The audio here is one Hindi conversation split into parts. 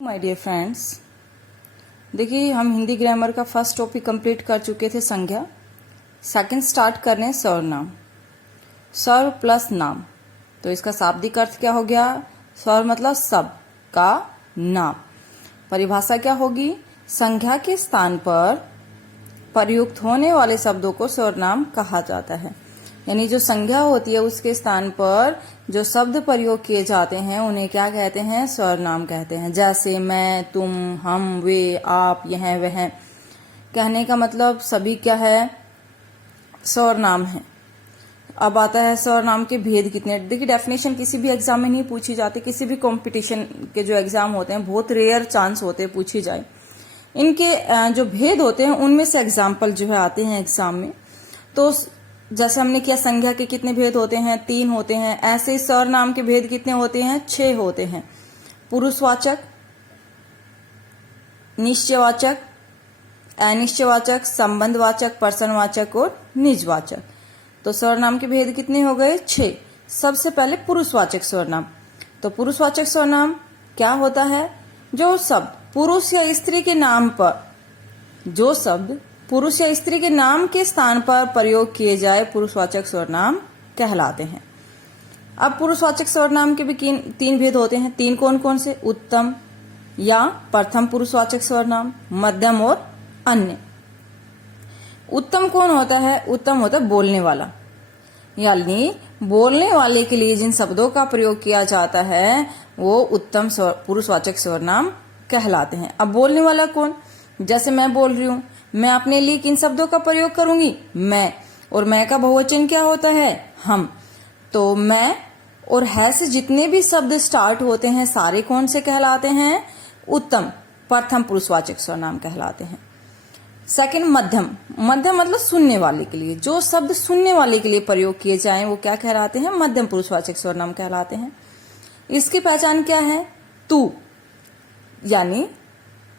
माय डियर फ्रेंड्स, देखिए हम हिंदी ग्रामर का फर्स्ट टॉपिक कंप्लीट कर चुके थे संज्ञा। सेकंड स्टार्ट कर रहे हैं सर्वनाम। सर्व प्लस नाम, तो इसका शाब्दिक अर्थ क्या हो गया? सर्व मतलब सब का नाम। परिभाषा क्या होगी? संज्ञा के स्थान पर प्रयुक्त होने वाले शब्दों को सर्वनाम कहा जाता है। यानी जो संज्ञा होती है उसके स्थान पर जो शब्द प्रयोग किए जाते हैं उन्हें क्या कहते हैं? सर्वनाम कहते हैं। जैसे मैं, तुम, हम, वे, आप, यह, वह। कहने का मतलब सभी क्या है? सर्वनाम है। अब आता है सर्वनाम के भेद कितने। देखिए डेफिनेशन किसी भी एग्जाम में नहीं पूछी जाती, किसी भी कंपटीशन के जो एग्जाम होते हैं बहुत रेयर चांस होते हैं पूछी जाए। इनके जो भेद होते हैं उनमें से एग्जाम्पल जो है आते हैं एग्जाम में। तो जैसे हमने किया संज्ञा के कितने भेद होते हैं? 3 होते हैं। ऐसे ही सर्वनाम के भेद कितने होते हैं? 6 होते हैं। पुरुषवाचक, निश्चयवाचक, अनिश्चयवाचक, संबंधवाचक, पर्सनवाचक और निजवाचक। तो सर्वनाम के भेद कितने हो गए? 6। सबसे पहले पुरुषवाचक सर्वनाम। तो पुरुषवाचक सर्वनाम क्या होता है? जो शब्द पुरुष या स्त्री के नाम पर, जो शब्द पुरुष या स्त्री के नाम के स्थान पर प्रयोग किए जाए पुरुषवाचक सर्वनाम कहलाते हैं। अब पुरुषवाचक सर्वनाम के भी 3 भेद होते हैं। 3 कौन कौन से? उत्तम या प्रथम पुरुषवाचक सर्वनाम, मध्यम और अन्य। उत्तम कौन होता है? उत्तम होता है बोलने वाला, यानी बोलने वाले के लिए जिन शब्दों का प्रयोग किया जाता है वो उत्तम पुरुषवाचक सर्वनाम कहलाते हैं। अब बोलने वाला कौन? जैसे मैं बोल रही हूं, मैं अपने लिए किन शब्दों का प्रयोग करूंगी? मैं। और मैं का बहुवचन क्या होता है? हम। तो मैं और है से जितने भी शब्द स्टार्ट होते हैं सारे कौन से कहलाते हैं? उत्तम प्रथम पुरुषवाचक सर्वनाम कहलाते हैं। सेकंड मध्यम। मध्यम मतलब सुनने वाले के लिए, जो शब्द सुनने वाले के लिए प्रयोग किए जाएं वो क्या कहलाते हैं? मध्यम पुरुषवाचक सर्वनाम कहलाते हैं। इसकी पहचान क्या है? तू, यानी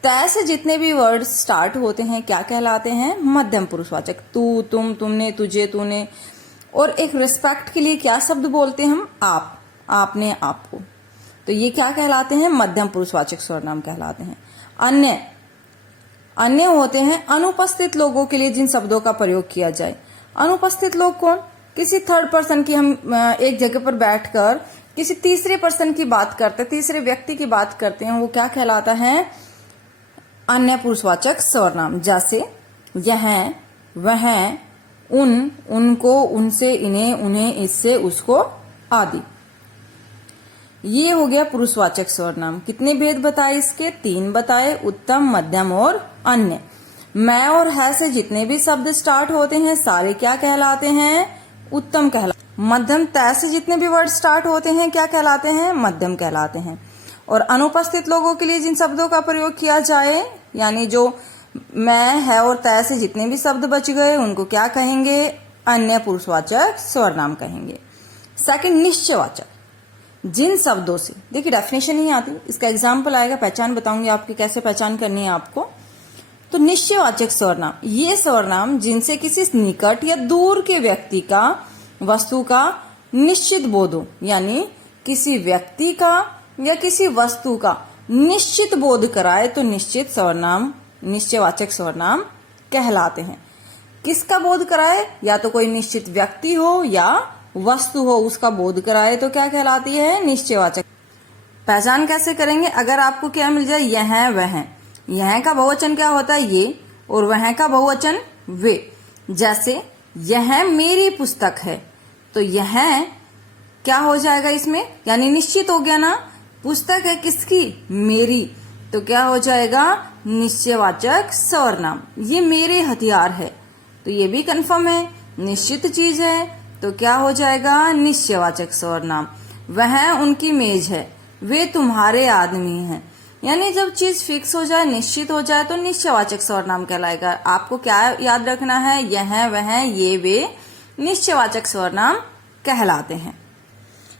तय से जितने भी वर्ड स्टार्ट होते हैं क्या कहलाते हैं? मध्यम पुरुषवाचक। तू, तुम, तुमने, तुझे, तूने। और एक रिस्पेक्ट के लिए क्या शब्द बोलते हैं हम? आप, आपने, आपको। तो ये क्या कहलाते हैं? मध्यम पुरुषवाचक सर्वनाम कहलाते हैं। अन्य। अन्य होते हैं अनुपस्थित लोगों के लिए जिन शब्दों का प्रयोग किया जाए। अनुपस्थित लोग कौन? किसी थर्ड पर्सन की, हम एक जगह पर बैठकर किसी तीसरे पर्सन की बात करते, तीसरे व्यक्ति की बात करते हैं, वो क्या कहलाता है? अन्य पुरुषवाचक सर्वनाम। जैसे यह, वह, उन, उनको, उनसे, इन्हें, उन्हें, इससे, उसको आदि। ये हो गया पुरुषवाचक सर्वनाम। कितने भेद बताए इसके? 3 बताए, उत्तम, मध्यम और अन्य। मैं और है से जितने भी शब्द स्टार्ट होते हैं सारे क्या कहलाते हैं? उत्तम कहलाते हैं। मध्यम तय से जितने भी वर्ड स्टार्ट होते हैं क्या कहलाते हैं? मध्यम कहलाते हैं। और अनुपस्थित लोगों के लिए जिन शब्दों का प्रयोग किया जाए, यानी जो मैं, है और तय से जितने भी शब्द बच गए उनको क्या कहेंगे? अन्य पुरुषवाचक सर्वनाम कहेंगे। सेकंड निश्चयवाचक। जिन शब्दों से, देखिए डेफिनेशन नहीं आती, इसका एग्जाम्पल आएगा, पहचान बताऊंगी आपकी कैसे पहचान करनी है आपको। तो निश्चयवाचक सर्वनाम, ये सर्वनाम जिनसे किसी निकट या दूर के व्यक्ति का, वस्तु का निश्चित बोध हो, यानी किसी व्यक्ति का या किसी वस्तु का निश्चित बोध कराए तो निश्चित सर्वनाम, निश्चयवाचक सर्वनाम कहलाते हैं। किसका बोध कराए? या तो कोई निश्चित व्यक्ति हो या वस्तु हो, उसका बोध कराए तो क्या कहलाती है? निश्चयवाचक। पहचान कैसे करेंगे? अगर आपको क्या मिल जाए? यह, वह। यह का बहुवचन क्या होता है? ये। और वह का बहुवचन वे। जैसे यह मेरी पुस्तक है, तो यह क्या हो जाएगा इसमें? यानी निश्चित हो गया ना, पुस्तक है किसकी? मेरी। तो क्या हो जाएगा? निश्चयवाचक सर्वनाम। ये मेरे हथियार है, तो ये भी कंफर्म है, निश्चित चीज है, तो क्या हो जाएगा? निश्चयवाचक सर्वनाम। वह उनकी मेज है, वे तुम्हारे आदमी हैं। यानी जब चीज फिक्स हो जाए, निश्चित हो जाए तो निश्चयवाचक सर्वनाम कहलाएगा। आपको क्या याद रखना है? यह, वह, ये, वे निश्चयवाचक सर्वनाम कहलाते हैं।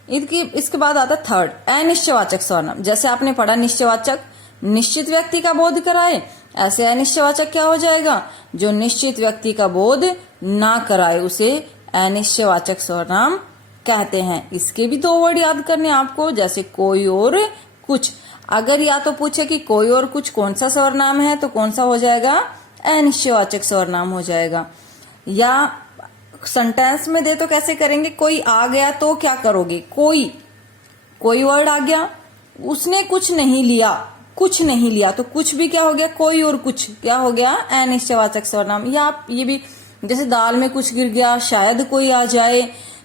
इसके बाद आता थर्ड अनिश्चयवाचक सर्वनाम। जैसे आपने पढ़ा निश्चयवाचक निश्चित व्यक्ति का बोध कराए, ऐसे अनिश्चयवाचक क्या हो जाएगा? जो निश्चित व्यक्ति का बोध ना कराए उसे अनिश्चयवाचक सर्वनाम कहते हैं। इसके भी 2 वर्ड याद करने आपको, जैसे कोई और कुछ। अगर या तो पूछे कि कोई और कुछ कौन सा सर्वनाम है तो कौन सा हो जाएगा, अनिश्चयवाचक सर्वनाम हो जाएगा। या सेंटेंस में दे तो कैसे करेंगे, कोई आ गया तो क्या करोगे, कोई वर्ड आ गया, उसने कुछ नहीं लिया तो कुछ भी क्या हो गया, कोई और कुछ क्या हो गया, अनिश्चयवाचक सर्वनाम। या आप ये भी जैसे दाल में कुछ गिर गया, शायद कोई आ जाए,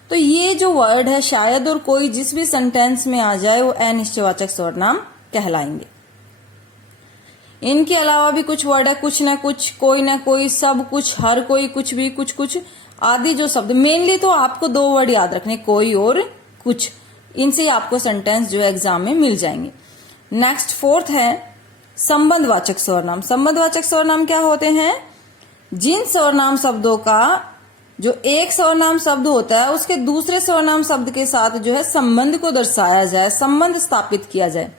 तो ये जो वर्ड है शायद और कोई जिस भी सेंटेंस में आ जाए वो अनिश्चयवाचक सर्वनाम कहलाएंगे। इनके अलावा भी कुछ वर्ड है, कुछ ना कुछ, कोई ना कोई, सब कुछ, हर कोई, कुछ भी, कुछ आदि जो शब्द, मेनली तो आपको 2 वर्ड याद रखने, कोई और कुछ, इनसे ही आपको सेंटेंस जो एग्जाम में मिल जाएंगे। नेक्स्ट 4th है संबंधवाचक सर्वनाम। संबंधवाचक सर्वनाम क्या होते हैं, जिन सर्वनाम शब्दों का जो एक सर्वनाम शब्द होता है उसके दूसरे सर्वनाम शब्द के साथ जो है संबंध को दर्शाया जाए, संबंध स्थापित किया जाए।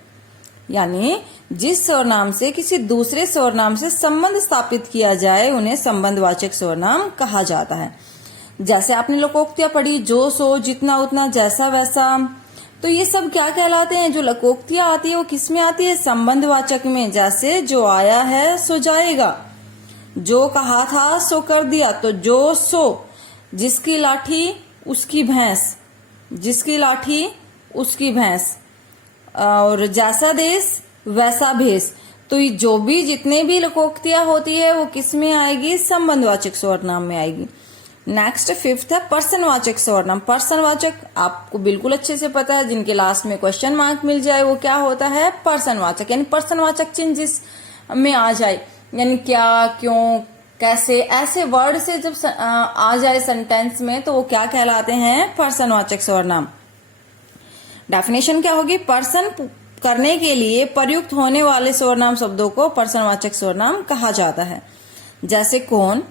यानी जिस सर्वनाम से किसी दूसरे सर्वनाम से संबंध स्थापित किया जाए उन्हें संबंधवाचक सर्वनाम कहा जाता है। जैसे आपने लोकोक्तियां पढ़ी, जो सो, जितना उतना, जैसा वैसा, तो ये सब क्या कहलाते हैं, जो लोकोक्तियां आती है वो किस में आती है, संबंधवाचक में। जैसे जो आया है सो जाएगा, जो कहा था सो कर दिया, तो जो सो, जिसकी लाठी उसकी भैंस, जिसकी लाठी उसकी भैंस, और जैसा देश वैसा भेष। तो ये जो भी जितने भी लोकोक्तियां होती है वो किस में आएगी, संबंधवाचक सर्वनाम में आएगी। नेक्स्ट 5th है पर्सनवाचक सर्वनाम। पर्सनवाचक आपको बिल्कुल अच्छे से पता है, जिनके लास्ट में क्वेश्चन मार्क मिल जाए वो क्या होता है, पर्सनवाचक। यानी पर्सनवाचक चिन्ह जिस में आ जाए, यानी क्या, क्यों, कैसे, ऐसे वर्ड से जब आ जाए सेंटेंस में तो वो क्या कहलाते हैं, पर्सनवाचक सर्वनाम। डेफिनेशन क्या होगी, पर्सन करने के लिए प्रयुक्त होने वाले सर्वनाम शब्दों को पर्सनवाचक सर्वनाम कहा जाता है। जैसे कौन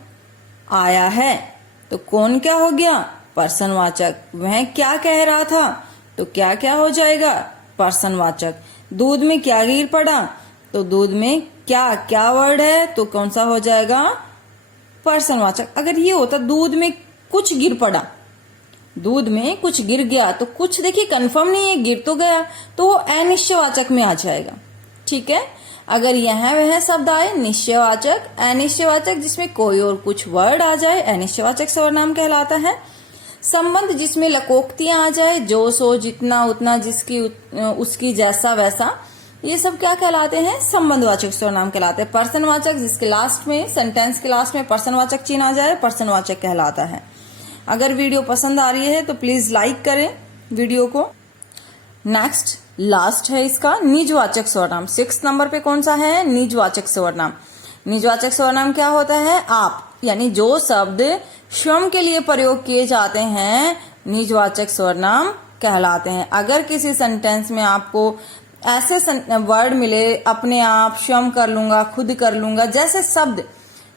आया है, तो कौन क्या हो गया, पर्सनवाचक। वह क्या कह रहा था, तो क्या क्या हो जाएगा, पर्सनवाचक। दूध में क्या गिर पड़ा, तो दूध में क्या क्या वर्ड है, तो कौन सा हो जाएगा, पर्सनवाचक। अगर ये होता दूध में कुछ गिर पड़ा, दूध में कुछ गिर गया, तो कुछ देखिए कंफर्म नहीं है, गिर तो गया, तो वो अनिश्चयवाचक में आ जाएगा। ठीक है, अगर यह वह शब्द आए निश्चयवाचक, अनिश्चयवाचक जिसमें कोई और कुछ वर्ड आ जाए अनिश्चयवाचक सर्वनाम कहलाता है। संबंध जिसमें लोकोक्तियां आ जाए, जो सो, जितना उतना, जिसकी उसकी, जैसा वैसा, ये सब क्या कहलाते हैं, संबंधवाचक सर्वनाम कहलाते हैं। पर्सनवाचक जिसके लास्ट में, सेंटेंस के लास्ट में पर्सनवाचक चिन्ह आ जाए, पर्सनवाचक कहलाता है। अगर वीडियो पसंद आ रही है तो प्लीज लाइक करें वीडियो को। नेक्स्ट लास्ट है इसका निजवाचक सर्वनाम। 6 नंबर पे कौन सा है, निजवाचक सर्वनाम। निजवाचक सर्वनाम क्या होता है, आप, यानी जो शब्द स्वयं के लिए प्रयोग किए जाते हैं निजवाचक सर्वनाम कहलाते हैं। अगर किसी सेंटेंस में आपको ऐसे वर्ड मिले, अपने आप, स्वयं कर लूंगा, खुद कर लूंगा, जैसे शब्द,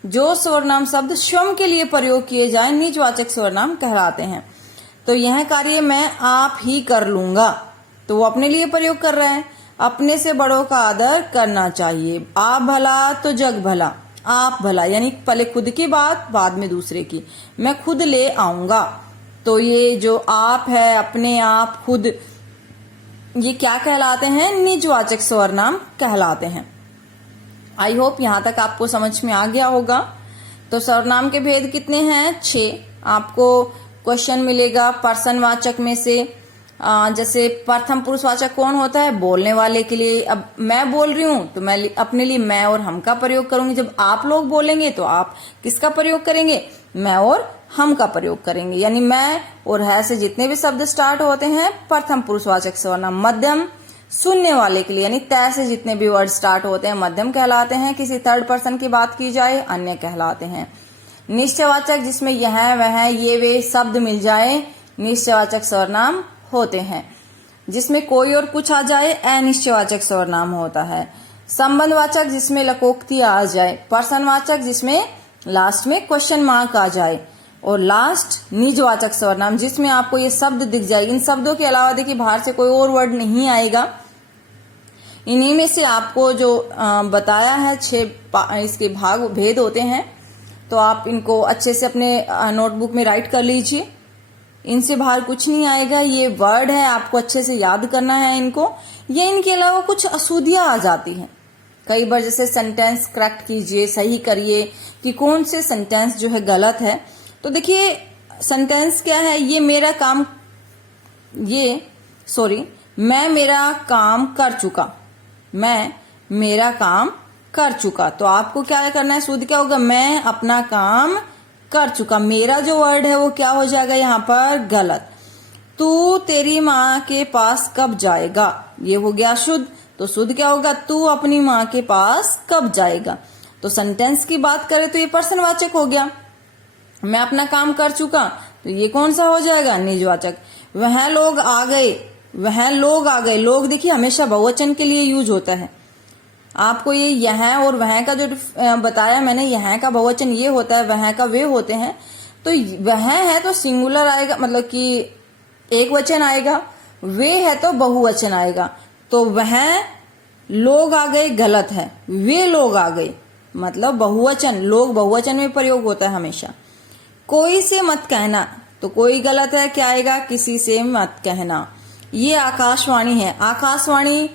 जो सर्वनाम शब्द स्वयं के लिए प्रयोग किए जाए निजवाचक सर्वनाम कहलाते हैं। तो यह कार्य मैं आप ही कर लूंगा, तो वो अपने लिए प्रयोग कर रहे हैं। अपने से बड़ों का आदर करना चाहिए, आप भला तो जग भला, आप भला, यानी पहले खुद की बात बाद में दूसरे की, मैं खुद ले आऊंगा। तो ये जो आप है, अपने आप, खुद, ये क्या कहलाते हैं, निजवाचक सर्वनाम कहलाते हैं। आई होप यहां तक आपको समझ में आ गया होगा। तो सर्वनाम के भेद कितने हैं, 6। आपको क्वेश्चन मिलेगा पर्सनवाचक में से, जैसे प्रथम पुरुषवाचक कौन होता है, बोलने वाले के लिए। अब मैं बोल रही हूं तो मैं अपने लिए मैं और हम का प्रयोग करूंगी। जब आप लोग बोलेंगे तो आप किसका प्रयोग करेंगे, मैं और हम का प्रयोग करेंगे। यानी मैं और है से जितने भी शब्द स्टार्ट होते हैं प्रथम पुरुषवाचक सर्वनाम। मध्यम सुनने वाले के लिए, यानी तय से जितने भी वर्ड स्टार्ट होते हैं मध्यम कहलाते हैं। किसी थर्ड पर्सन की बात की जाए अन्य कहलाते हैं। निश्चयवाचक जिसमें यह वह ये वे शब्द मिल जाए निश्चयवाचक सर्वनाम होते हैं। जिसमें कोई और कुछ आ जाए अनिश्चयवाचक सर्वनाम होता है। संबंधवाचक जिसमें लोकोक्ति आ जाए। पर्सनवाचक जिसमें लास्ट में क्वेश्चन मार्क आ जाए। और लास्ट निजवाचक सर्वनाम जिसमें आपको ये शब्द दिख जाए। इन शब्दों के अलावा देखिए बाहर से कोई और वर्ड नहीं आएगा। इन्हीं में से आपको जो बताया है 6 इसके भाग भेद होते हैं, तो आप इनको अच्छे से अपने नोटबुक में राइट कर लीजिए। इनसे बाहर कुछ नहीं आएगा। ये वर्ड है, आपको अच्छे से याद करना है इनको। ये इनके अलावा कुछ अशुद्धियां आ जाती हैं कई बार, जैसे सेंटेंस करेक्ट कीजिए, सही करिए कि कौन से सेंटेंस जो है गलत है। तो देखिए सेंटेंस क्या है, मैं मेरा काम कर चुका, मैं मेरा काम कर चुका। तो आपको क्या करना है, शुद्ध क्या होगा, मैं अपना काम कर चुका। मेरा जो वर्ड है वो क्या हो जाएगा यहाँ पर, गलत। तू तेरी माँ के पास कब जाएगा, ये हो गया शुद्ध। तो शुद्ध क्या होगा, तू अपनी माँ के पास कब जाएगा। तो सेंटेंस की बात करें तो ये पर्सनवाचक हो गया। मैं अपना काम कर चुका, तो ये कौन सा हो जाएगा, निजवाचक। वह लोग आ गए, वह लोग आ गए। लोग देखिए हमेशा बहुवचन के लिए यूज होता है। आपको ये यह और वह का जो बताया मैंने, यह का बहुवचन ये होता है, वह का वे होते हैं। तो वह है तो सिंगुलर आएगा, मतलब कि एक वचन आएगा। वे है तो बहुवचन आएगा। तो वह लोग आ गए गलत है, वे लोग आ गए मतलब बहुवचन। लोग बहुवचन में प्रयोग होता है हमेशा। कोई से मत कहना, तो कोई गलत है, क्या आएगा, किसी से मत कहना। ये आकाशवाणी है, आकाशवाणी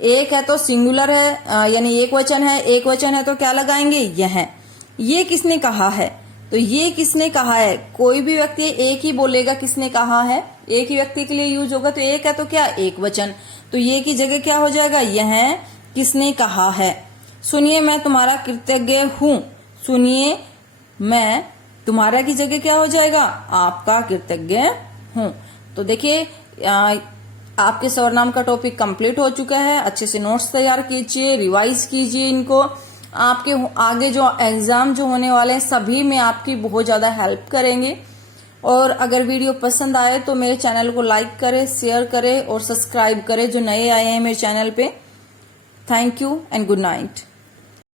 एक है तो सिंगुलर है, यानी एक वचन है। एक वचन है तो क्या लगाएंगे, यह। ये किसने कहा है, तो ये किसने कहा है, कोई भी व्यक्ति एक ही बोलेगा किसने कहा है, एक ही व्यक्ति के लिए यूज होगा। तो एक है तो क्या, एक वचन। तो ये की जगह क्या हो जाएगा, यह किसने कहा है। सुनिए मैं तुम्हारा कृतज्ञ हूं, सुनिए मैं तुम्हारा की जगह क्या हो जाएगा, आपका कृतज्ञ हूं। तो देखिए आपके सर्वनाम का टॉपिक कंप्लीट हो चुका है। अच्छे से नोट्स तैयार कीजिए, रिवाइज कीजिए इनको। आपके आगे जो एग्जाम जो होने वाले हैं सभी में आपकी बहुत ज्यादा हेल्प करेंगे। और अगर वीडियो पसंद आए तो मेरे चैनल को लाइक करें, शेयर करें और सब्सक्राइब करें जो नए आए हैं मेरे चैनल पे। Thank you and good night.